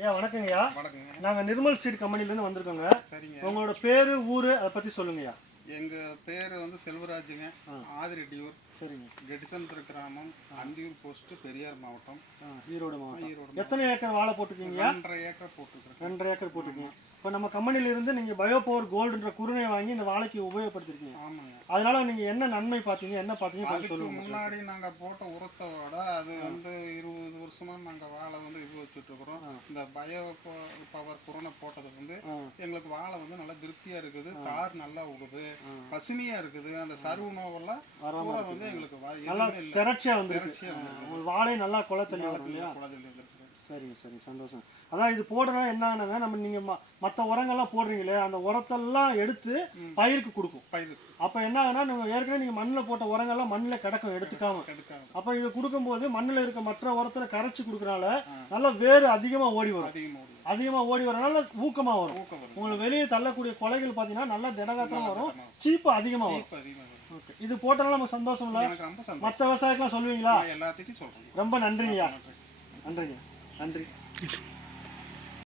ஐயா வணக்கங்கய்யா. வணக்கங்க. நாங்கள் நிர்மல் சீட் கம்பெனிலேருந்து வந்திருக்கோங்க. சரிங்க. உங்களோட பேர் ஊர் அதை பற்றி சொல்லுங்கய்யா. எங்கள் பேர் வந்து செல்வராஜுங்க. ஆதிரெட்டியூர். சரிங்க. கெடிசந்தர் கிராமம், அந்தியூர் போஸ்ட்டு, பெரியார் மாவட்டம், ஈரோடு மாவட்டம். ஈரோடு. எத்தனை ஏக்கர் வாழை போட்டிருக்கீங்க? 2.5 ஏக்கர் போட்டுருக்கேன். 2.5 ஏக்கர் போட்டிருக்கீங்க. இப்போ நம்ம கம்பெனிலேருந்து நீங்கள் பயோபவர் கோல்டுன்ற குருணையை வாங்கி இந்த வாழைக்கு உபயோகப்படுத்திருக்கீங்க. ஆமாங்க. அதனால நீங்கள் என்ன நன்மை பார்த்தீங்க, என்ன பார்த்தீங்க அதுக்கு சொல்லுங்க. முன்னாடி நாங்கள் போட்ட உரத்தை விட அது வந்து 20 வருஷமாக நாங்கள் வாழை வந்து உபயோகிச்சுட்டு இருக்கிறோம். இந்த பயோ பவர் குருணை போட்டது வந்து எங்களுக்கு வாழை வந்து நல்லா திருப்தியாக இருக்குது. தார் நல்லா விடுது, பசுமையாக இருக்குது. அந்த சருவு நோவெல்லாம் பூரா வந்து எங்களுக்கு நல்லா திரட்சியாக வந்துருக்கு. வாழை நல்லா குலை தள்ளி வரும் இல்லையா? சரிங்க சரி, சந்தோஷம். அதான் இது போடுறதுனா என்ன ஆகுனாங்க, நம்ம நீங்கள் மற்ற உரங்கள்லாம் போடுறீங்களே அந்த உரத்தெல்லாம் எடுத்து பயிருக்கு கொடுக்கும். அப்போ என்ன ஆகுனா நீங்கள் ஏற்கனவே நீங்கள் மண்ணில் போட்ட உரங்கள்லாம் மண்ணில் கிடக்கும் எடுத்துக்காம. அப்போ இது கொடுக்கும்போது மண்ணில் இருக்க மற்ற உரத்தில் கரைச்சி கொடுக்குறனால நல்லா வேறு அதிகமாக ஓடி வரும். அதிகமாக ஓடி வரனால ஊக்கமாக வரும். உங்களுக்கு வெளியே தள்ளக்கூடிய கொலைகள் பார்த்தீங்கன்னா நல்லா திடகாத்திரமாக வரும், சீப்பு அதிகமாக வரும். ஓகே, இது போட்டனால நம்ம சந்தோஷம் இல்லை? மற்ற விவசாயிக்கெல்லாம் சொல்லுவீங்களா? எல்லாத்துக்கும் சொல்கிறேன். ரொம்ப நன்றிங்கய்யா. நன்றிங்க. நன்றி.